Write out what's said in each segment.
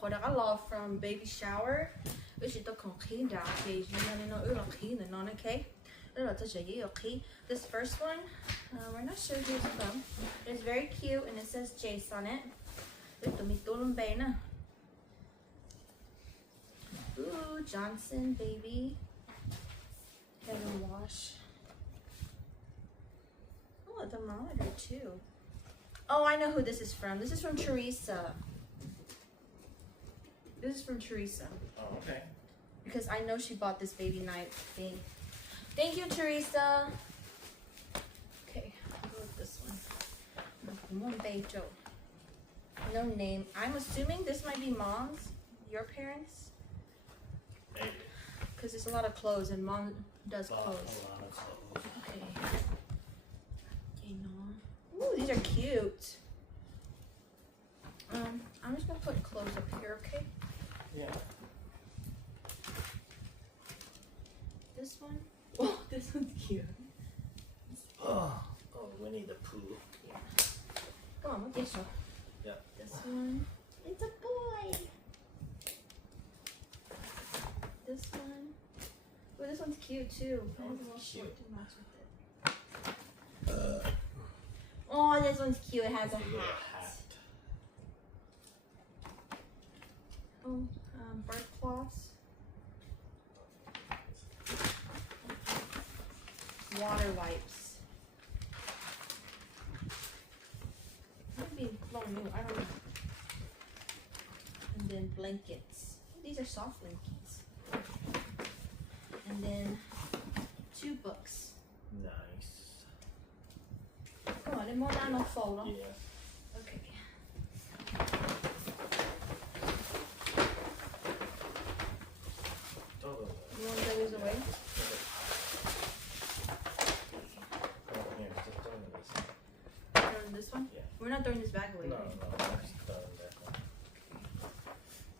có đã lo from baby shower. Ước chỉ tôi không khí đã thì nên nó ước là khí nữa nó okay. Ước là tôi sẽ dễ okay. This first one, we're not sure who it's from. It's very cute and it says txais on it. Ước tụi mình tụi bé nè. Ooh, Johnson baby. Head and wash. Oh, a thermometer too. Oh, I know who this is from. This is from Teresa. This is from Teresa. Oh, okay. Because I know she bought this baby night thing. Thank you, Teresa. Okay, I'll go with this one. No name. I'm assuming this might be mom's, your parents. Maybe. Because there's a lot of clothes and mom does clothes. A lot of clothes. Okay. Okay, no. Ooh, these are cute. I'm just gonna put clothes up here, okay? Yeah. This one. Oh, this one's cute. Oh, Winnie the Pooh. Yeah. Come on, what this one? Yeah. This one. It's a boy. This one. Oh, this one's cute too. Cute. Oh, this one's cute. It has a hat. Oh, bird cloths. Water wipes. Might be long new, I don't know. And then blankets. These are soft blankets. And then 2 books. Nice. Come on, they're more than enough fold, huh? Yeah. Okay. Totally. You want to throw these away? Throwing this one? Yeah. We're not throwing this bag away. No, right? I'm just throwing that one.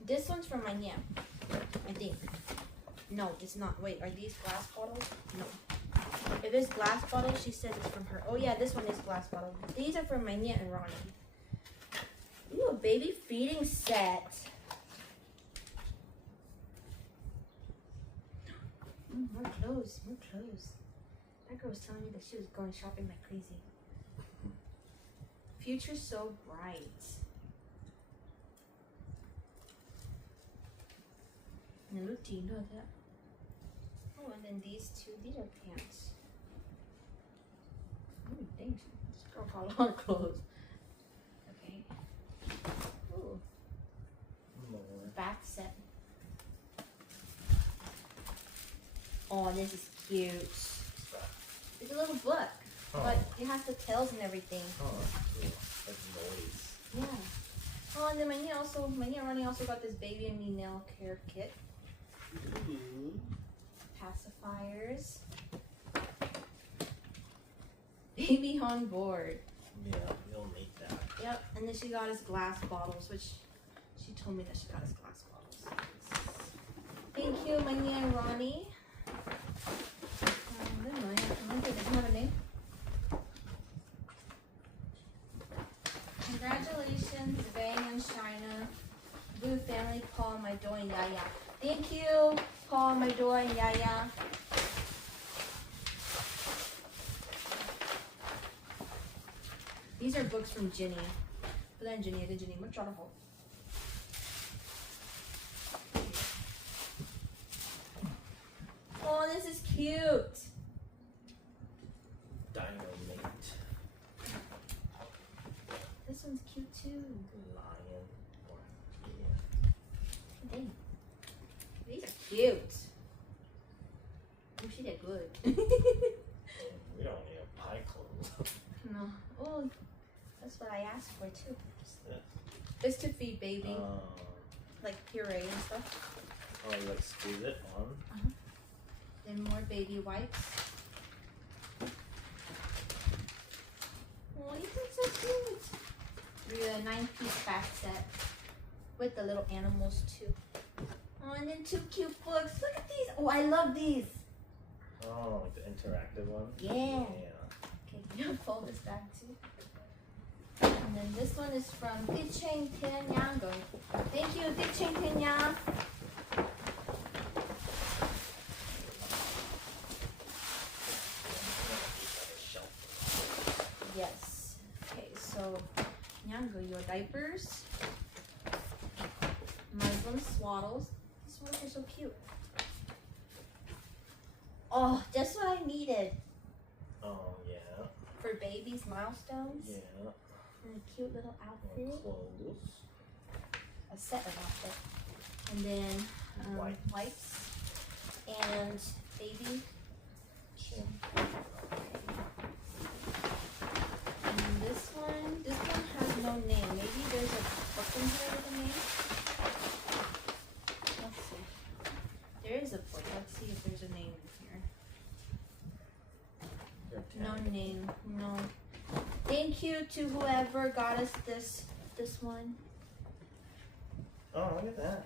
This one's from my aunt, I think. No, it's not. Wait, are these glass bottles? No. If it's glass bottles, she said it's from her. Oh yeah, this one is glass bottle. These are from my aunt and Ronnie. Ooh, a baby feeding set. More clothes, more clothes. That girl was telling me that she was going shopping like crazy. Future so bright. And look, do you know that? Oh, and then these two, these are pants. Oh, dang, this girl got a lot of clothes. Okay. Ooh, More. bath set. Oh, this is cute. It's a little book, but it has the tails and everything. Oh, that's cool. Like noise. Yeah. Oh, and then my aunt Ronnie also got this baby and me nail care kit. Ooh. Pacifiers. Baby on board. Yeah, you'll make that. Yep, and then she got us glass bottles, which she told me that she got us glass bottles. Thank you, my aunt Ronnie. Congratulations, Vang and Shina, Blue Family, Paul, my door, and Yaya. Thank you, Paul, my door, and Yaya. These are books from Ginny. But then Ginny, much better. Oh, this is cute. Dynamite. This one's cute too. Lion. Yeah. Dang. These are cute. Oh, she did good. We don't need a pie clothes. No. Oh, that's what I asked for too. What's this? It's to feed baby, Oh, like puree and stuff. you like squeeze it on? Then more baby wipes. Oh, these are so cute. The 9-piece bath set with the little animals too. Oh, and then 2 cute books. Look at these. Oh, I love these. Oh, like the interactive one? Yeah. Yeah. Okay, can you fold this back too? And then this one is from Pitching Tianyang. Thank you, teaching Kenya. Yes. Okay, so Nyango, your diapers. Muslim swaddles. These ones are so cute. Oh, just what I needed Oh, yeah. for babies' milestones. Yeah. And a cute little More outfit. clothes. A set of outfit. And then wipes. And baby. And this one has no name. Maybe there's a book in here with a name. Let's see. There is a book. Let's see if there's a name in here. No name. No. Thank you to whoever got us this one. Oh, look at that.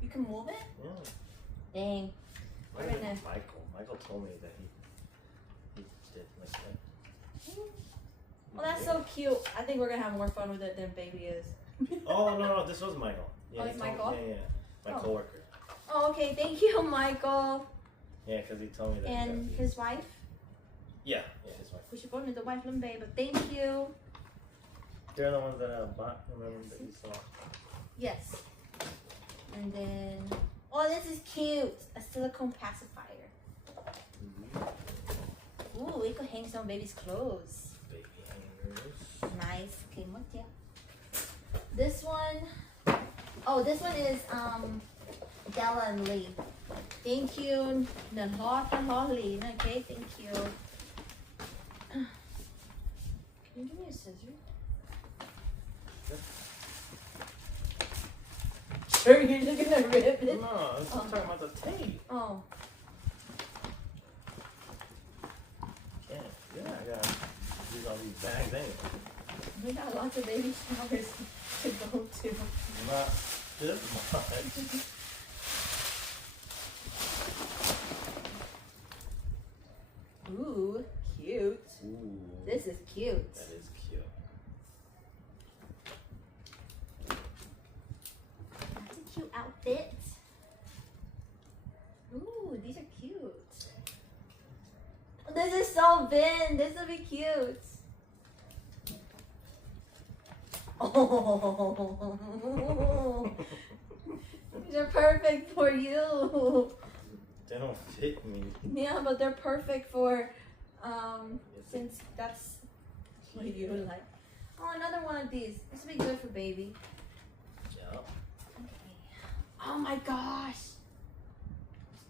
You can move it? Yeah. Dang. We're gonna. Michael told me that he did like that. Well, that's so cute. I think we're gonna have more fun with it than baby is. Oh no, this was Michael. Yeah, Oh, it's Michael? Yeah. My Oh. coworker. Oh, okay. Thank you, Michael. Yeah, because he told me that. And his wife. Yeah, his wife. We should go to the wife limbe, but thank you. They're the ones that I bought. Remember that you saw. Yes. And then, oh, this is cute. A silicone pacifier. Ooh, we could hang some baby's clothes. Baby hangers. Nice. Okay, what? Yeah. This one. Oh, this one is Della and Lee. Thank you. Lee. Okay, thank you. Can you give me a scissor? Sure, you're just gonna rip it? No, I'm talking about the tape. Oh. Yeah, I gotta use all these bags anyway. We got lots of baby showers to go to. Not this much. Ooh, cute. Ooh. This is cute. That is cute. That's a cute outfit. Ooh, these are cute. This is so bin. This will be cute. Oh, these are perfect for you. They don't fit me. Yeah, but they're perfect for, since that's what you like. Oh, another one of these. This will be good for baby. Yeah. Okay. Oh my gosh.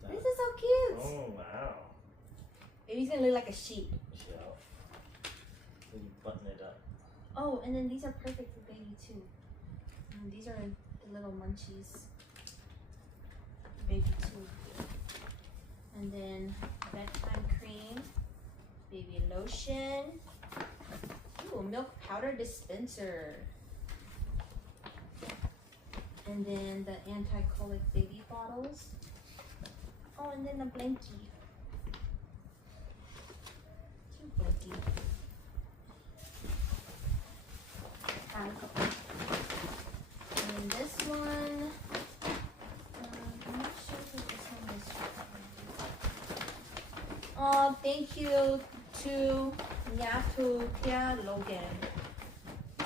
What's This that? is so cute. Oh, wow. Baby's gonna look like a sheep. Yeah. Then you button it up. Oh, and then these are perfect for baby too. These are the little munchies. Baby too. And then bedtime cream, baby lotion. Ooh, milk powder dispenser. And then the anti-colic baby bottles. Oh, and then the blankie. Cute blankie. And this one, I'm not sure what this one is for. Oh, thank you to Nyatu Pia Logan. A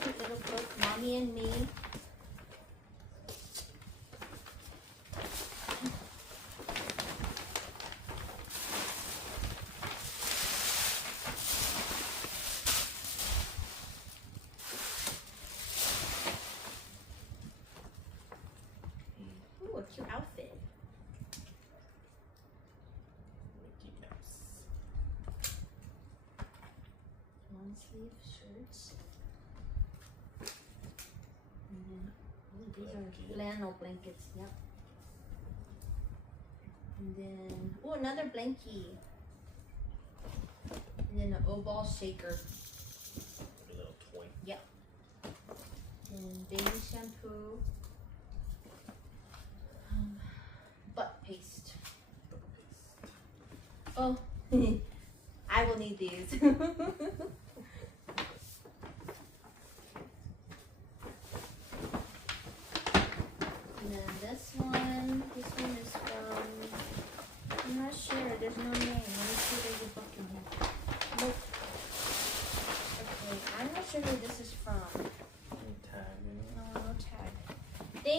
cute little book, Mommy and Me. Ooh, a cute outfit. Mickey Mouse. Long sleeve shirts. And then, ooh, these are Blanket. flannel blankets, yep. And then, ooh, another blankie. And then an oval shaker. Like a little toy. Yep. And baby shampoo. Butt paste. Oh, I will need these.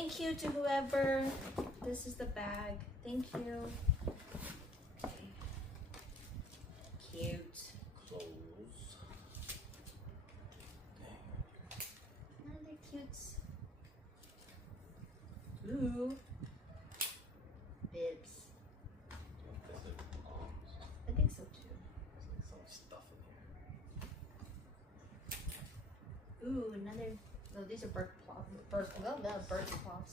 Thank you to whoever. This is the bag. Thank you. Okay. Cute. Clothes. Oh, they're cute. Ooh. Bibs. This is bombs. I think so too. There's like some stuff in here. Ooh, another. No, these are bird claws. Bird claws.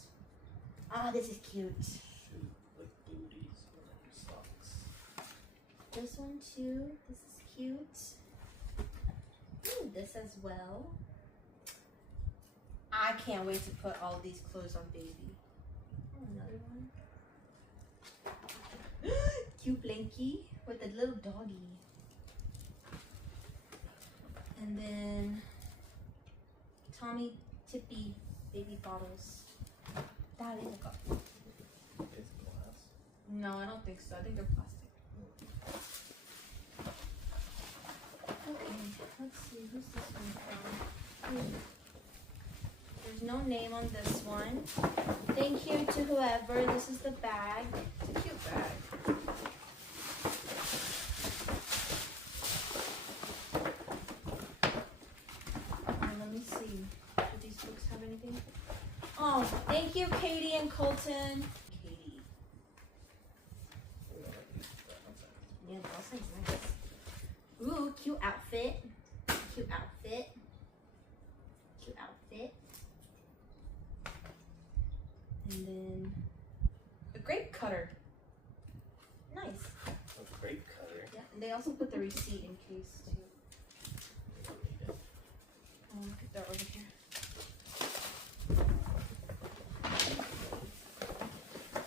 Ah, this is cute. Shoot, like booties and socks. This one too. This is cute. Ooh, this as well. I can't wait to put all these clothes on baby. Oh, another one. Cute blankie with a little doggy. And then Tommy Tippy baby bottles. Dale, look up. It's glass. No, I don't think so. I think they're plastic. Okay, let's see. Who's this one from? There's no name on this one. Thank you to whoever. This is the bag. It's a cute bag. Let me see. Do these books have anything? Oh, thank you, Katie and Colton. Katie. Yeah, the outside's nice. Ooh, cute outfit. Cute outfit. Cute outfit. And then a grape cutter. Nice. A grape cutter. Yeah, and they also put the receipt in case too. You don't need it. Oh, look at that over here.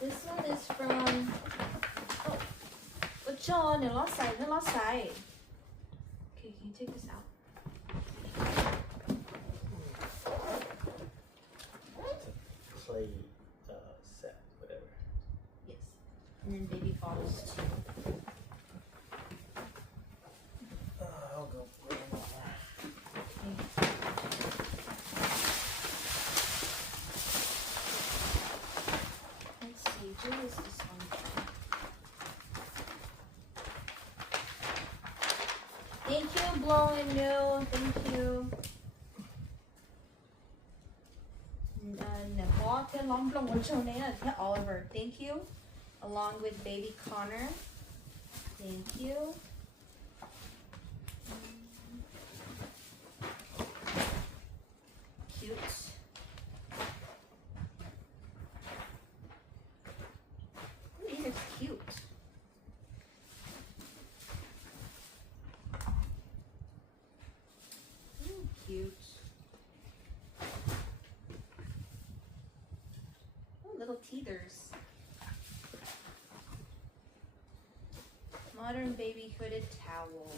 This one is from. Oh, what's on the last side? The last side. Okay, can you take this out? It's a clay set, whatever. Yes. And then baby bottles too. I'll go for it. Okay. Let's see, who is this one from? Thank you, Blow and New. Thank you. Oliver, thank you. Along with baby Connor. Thank you. Cute. Ooh, these are cute. Ooh, cute. Ooh, little teethers. Modern baby hooded towel.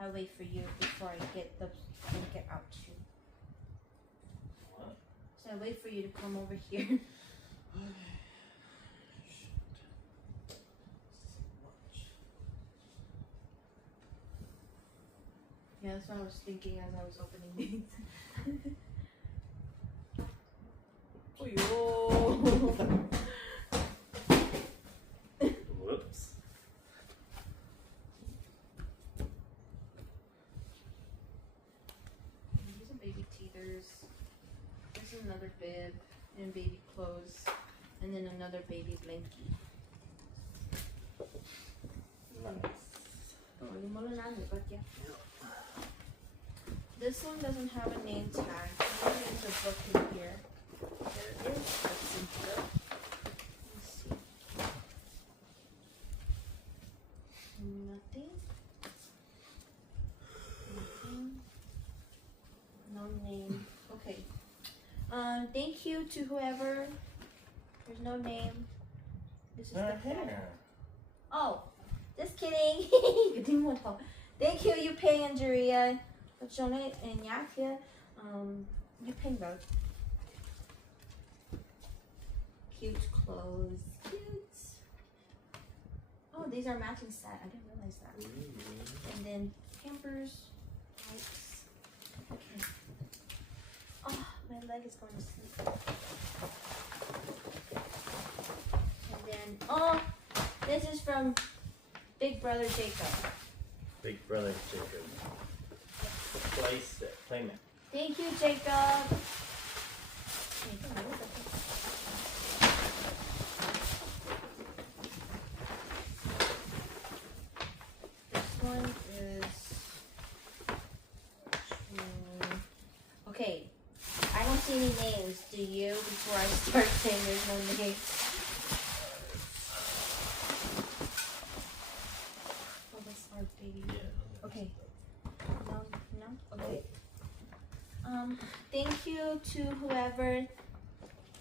I'll wait for you before I get the blanket out too. What? So I wait for you to come over here. Shoot. So much. Yeah, that's what I was thinking as I was opening these. Oh, yo. Whoops. These are baby teethers. This is another bib and baby clothes. And then another baby blankie. Nice. This one doesn't have a name tag. Maybe there's a book in here. There is. Let's see. Nothing. Nothing. No name. Okay. Thank you to whoever. There's no name. This is the hair. Oh, just kidding. Thank you, Yupeng and Juria. Jonah and Yakia. Yupeng both. Cute clothes. Cute. Oh, these are matching set. I didn't realize that. And then Pampers. Wipes. Okay. Oh, my leg is going to sleep. And then, oh, this is from Big Brother Jacob. Big brother Jacob. Playmate. Thank you, Jacob. This one is. Okay, I don't see any names. Do you? Before I start saying there's no names. Oh, that's our baby. Yeah. Okay. No. Okay. Thank you to whoever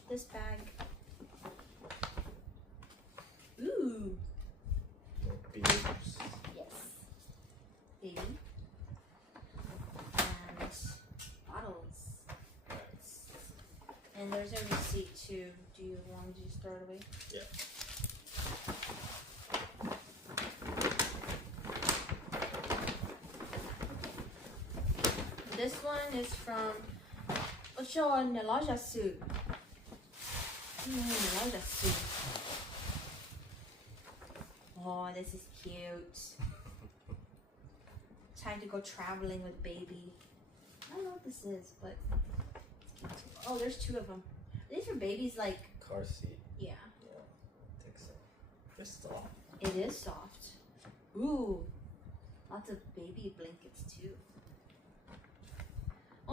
this bag. Ooh. Beers. Yes. Baby. And bottles. Nice. And there's a receipt too. Do you want to just throw it away? Yeah. This one is from Ocho Neloja Soup. Neloja Soup. Oh, this is cute. Time to go traveling with baby. I don't know what this is, but it's cute too. Oh, there's two of them. These are babies like. Car seat. Yeah. Yeah. I think so. They're soft. It is soft. Ooh. Lots of baby blankets too.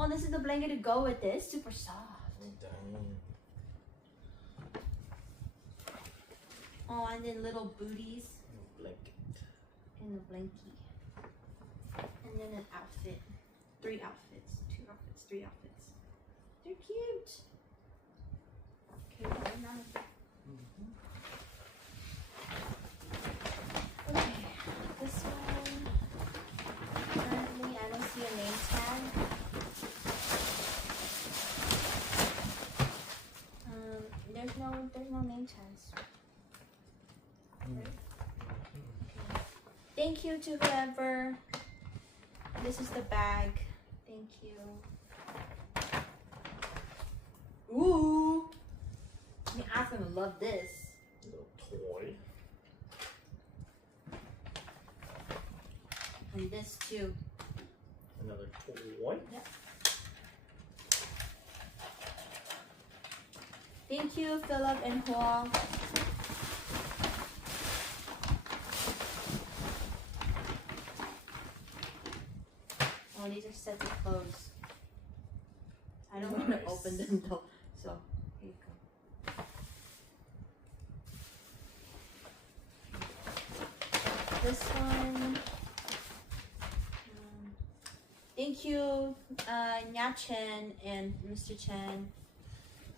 Oh, this is the blanket to go with this. Super soft. Dang. Oh, and then little booties Blanket. in the blankie. And then an outfit. 3 outfits. 2 outfits. 3 outfits. They're cute. Okay, very nice. Okay, this one. Currently, I don't see a name tag. There's no name tags. Right? Okay. Thank you to whoever. This is the bag. Thank you. Ooh. I mean, I'm gonna love this. Little toy. And this too. Another toy. Yep. Thank you, Philip and Hua. Oh, these are sets of clothes. I don't want to Nice. open them though. So, here you go. This one. Thank you, Nya Chen and Mr. Chen.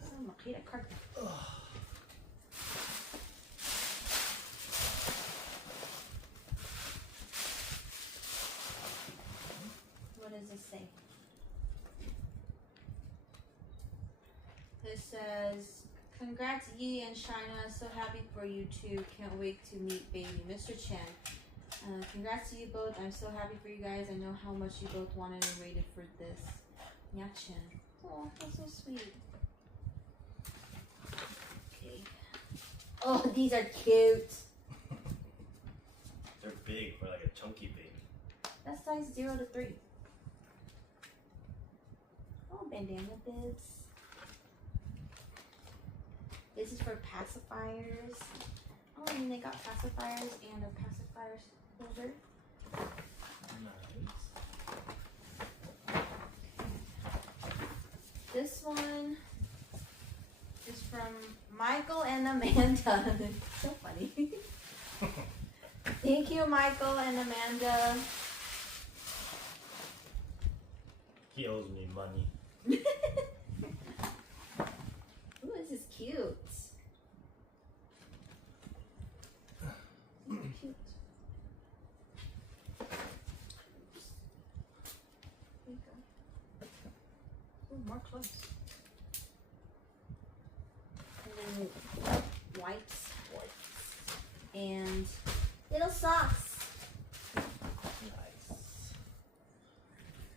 Oh, makita card. What does this say? This says, congrats Yi and Shina, so happy for you too. Can't wait to meet baby. Mr. Chen. Congrats to you both. I'm so happy for you guys. I know how much you both wanted and waited for this. Nya Chen. Oh, that's so sweet. Okay. Oh, these are cute. They're big for like a chunky baby. That's size 0 to 3. Oh, bandana bibs. This is for pacifiers. Oh, and they got pacifiers and a pacifier holder. Nice. This one is from Michael and Amanda. So funny. Thank you, Michael and Amanda. He owes me money. Ooh, this is cute. Cute. There you go. Ooh, more clothes. And then wipes and little socks. Nice.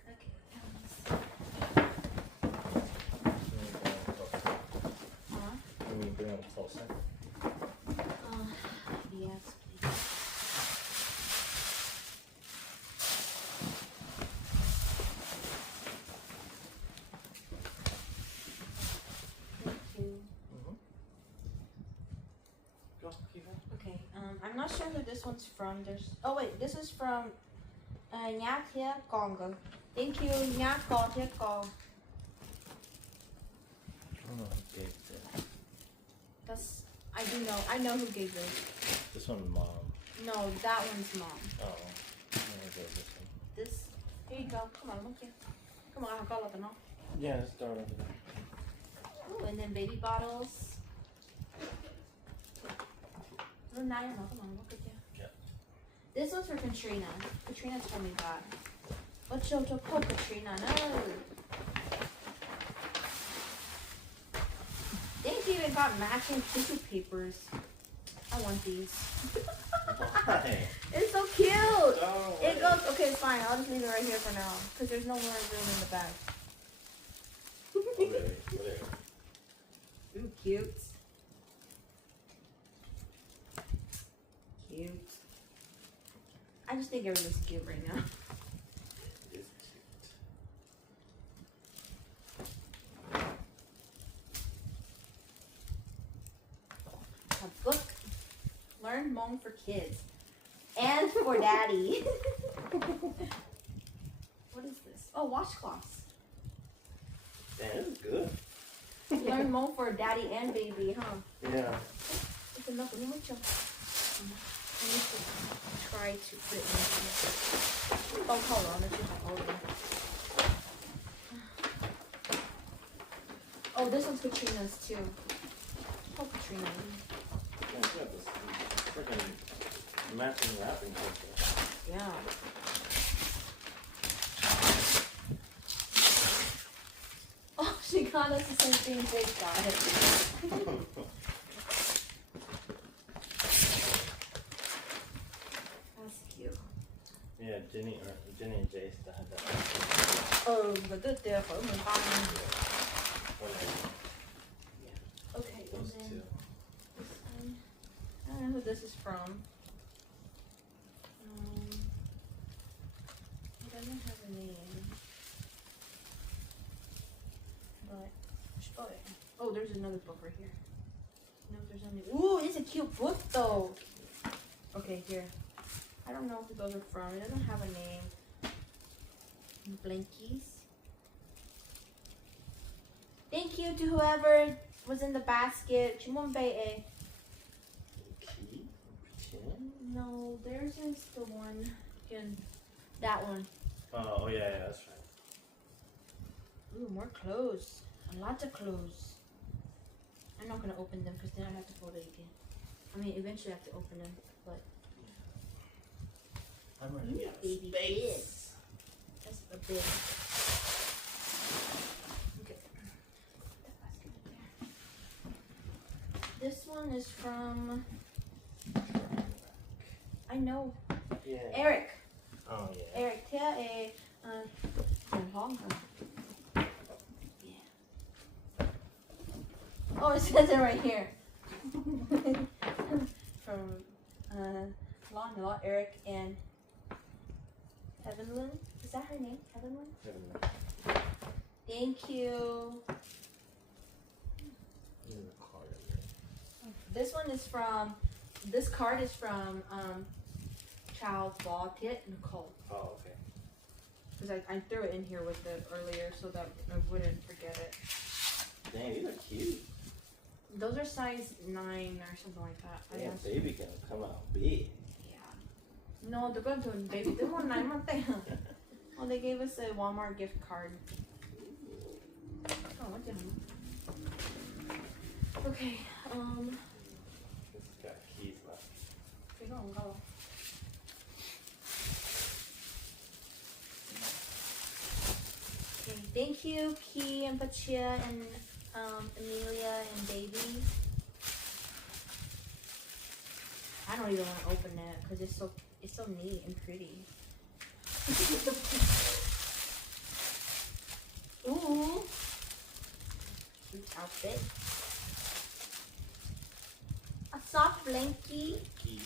Okay. second. Yes, please. Thank you. Go, keep it. Okay, I'm not sure who this one's from. Oh wait, this is from Nha Thia Congo. Thank you, Nha Co Thia Co. Oh, okay. I know who gave this. This one's mom. No, that one's mom. Oh. Okay, this one. This, here you go. Come on, look here. Come on, I'll go with it now. Yeah, let's start over there. Ooh, and then baby bottles. Oh, now you know. Come on, look at you. Yeah. This one's for Katrina. Katrina told me that. What's your call, Katrina? No. Thank you. It got matching tissue papers. I want these. Why? It's so cute. Oh, It goes. Okay, fine. I'll just leave it right here for now because there's no more room in the bag. There. Ooh, cute. Cute. I just think everything's cute right now. It is cute. A book. Learn Hmong for kids. And for daddy. What is this? Oh, washcloths. Damn, this is good. Learn Hmong for daddy and baby, huh? Yeah. It's enough. I need to try to put it in here. Don't hold on. Let's just hold it. Oh, this one's Katrina's too. Oh, Katrina. Yeah, you got this freaking matching wrapping paper. Yeah. Oh, she got us the same thing they got it. That's cute. Yeah, Jenny and Jace that had that. Oh, but good there for me. Okay, and Those then two. this one. I don't know who this is from. It doesn't have a name. But, oh, there's another book right here. No, there's only. Ooh, it's a cute book though. Okay, here. I don't know who those are from. It doesn't have a name. Blankies. Thank you to whoever was in the basket. Qhib. No, theirs is the one. Again, that one. Oh, yeah, that's right. Ooh, more clothes. Lots of clothes. I'm not gonna open them because then I have to fold it again. I mean, eventually I have to open them, but. I'm running out of Baby space. That's a big. Okay. Put that basket in there. This one is from. I know. Yeah. Eric. Oh, yeah. Eric, Tia a. Oh, it says it right here. From Law, Eric, and Evelyn. Is that her name? Evelyn? Thank you. This one is from. This card is from Child Ball Tit Nicole. Oh, okay. Because I threw it in here with it earlier so that I wouldn't forget it. Dang, these are cute. Those are size 9 or something like that. Yeah, baby can come out big. Yeah. No, they're going to baby. They want 9 months. Oh, they gave us a Walmart gift card. Oh, what the hell? Okay. This has got keys left. Go. Okay, thank you, Key and Pachia and Amelia and Baby. I don't even want to open it because it's so neat and pretty. Ooh, cute outfit. soft blankie. Qhib.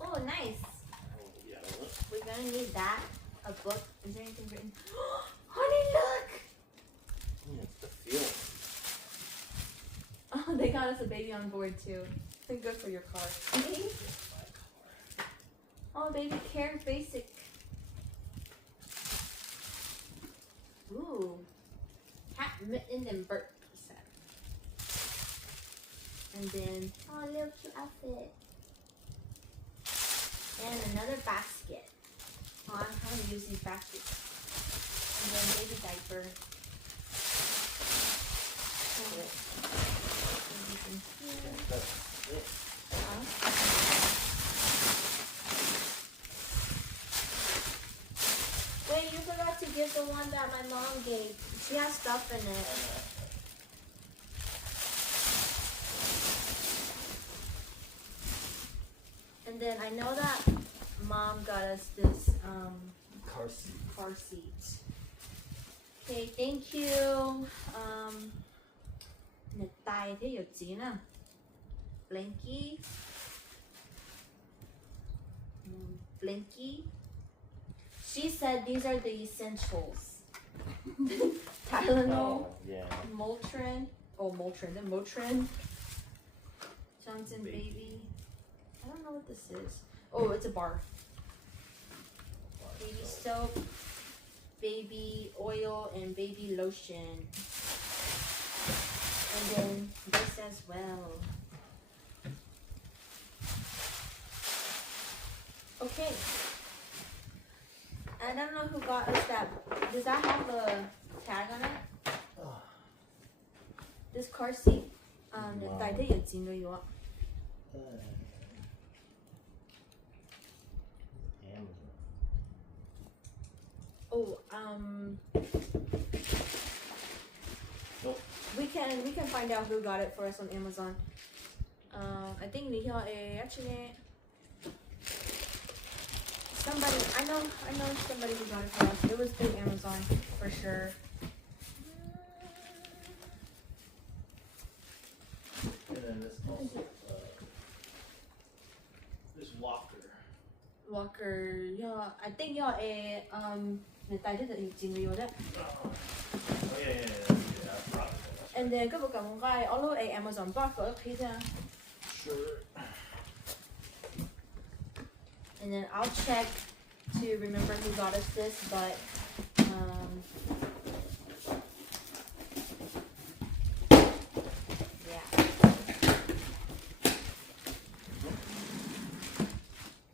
Oh, nice. Oh, yeah, look. We're gonna need that. A book. Is there anything written? Honey, look! It's the feeling. Oh, they got us a baby on board too. Good for your car. Oh, baby care basic. Ooh. Cat mitten and burp set. And then, oh, little cute outfit. And another basket. Oh, I'm trying to use these baskets. And then baby diaper. That's it. Wait, you forgot to give the one that my mom gave. She has stuff in it. And then I know that mom got us this Car seat. car seat. Okay, thank you. Tay thế有钱啊 Blankie. Blankie. She said these are the essentials. Tylenol, Oh, yeah. Motrin. Oh, Motrin. Then Motrin. Johnson Baby. I don't know what this is. Oh, it's a bar. Baby soap, baby oil, and baby lotion. And then this as well. Okay. I don't know who got us that. Does that have a tag on it? This car seat. Wow. 大啲有錢嘅喎。 Amazon. Oh, Nope. we can find out who got it for us on Amazon. I think actually somebody I know somebody who got it for us. It was through Amazon for sure. And then this also, this walker. Walker, yeah, I think yeah, người ta rất là nhiều người đó. Oh, yeah. Probably. And then cái bộ cầm gai, all over Amazon box ở khi ra. Sure. And then I'll check to remember who got us this, but yeah.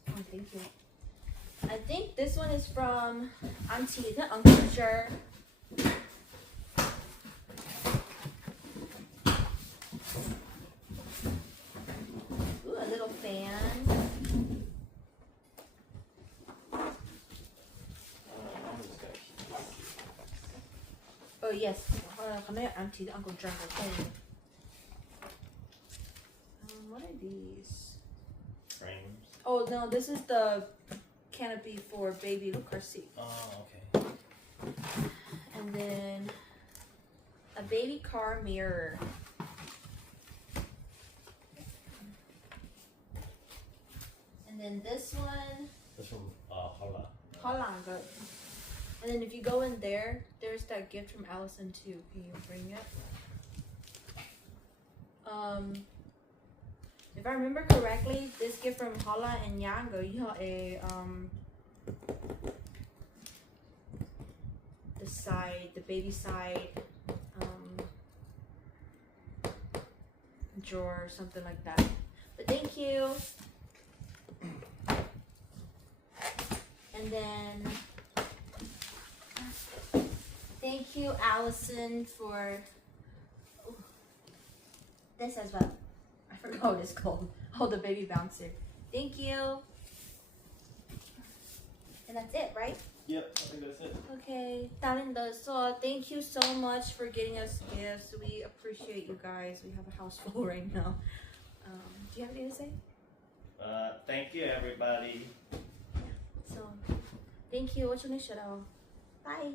Oh, thank you. I think this one is from Auntie, the Uncle Sure. Ooh, a little fan. Oh yes, Auntie, the Uncle Jungle thing. What are these? Frames. Oh no, this is the canopy for baby car seat. Oh, okay. And then a baby car mirror. And then this one, This from Holland. Holland. And then if you go in there, there's that gift from Allison too. Can you bring it? If I remember correctly, this gift from Hala and Yango, you have a the side, the baby side drawer, something like that. But thank you. And then thank you, Allison, for this as well. I forgot what it's called. Oh, the baby bouncer. Thank you. And that's it, right? Yep, I think that's it. Okay. So thank you so much for getting us gifts. We appreciate you guys. We have a house full right now. Do you have anything to say? Thank you, everybody. So, thank you. Bye.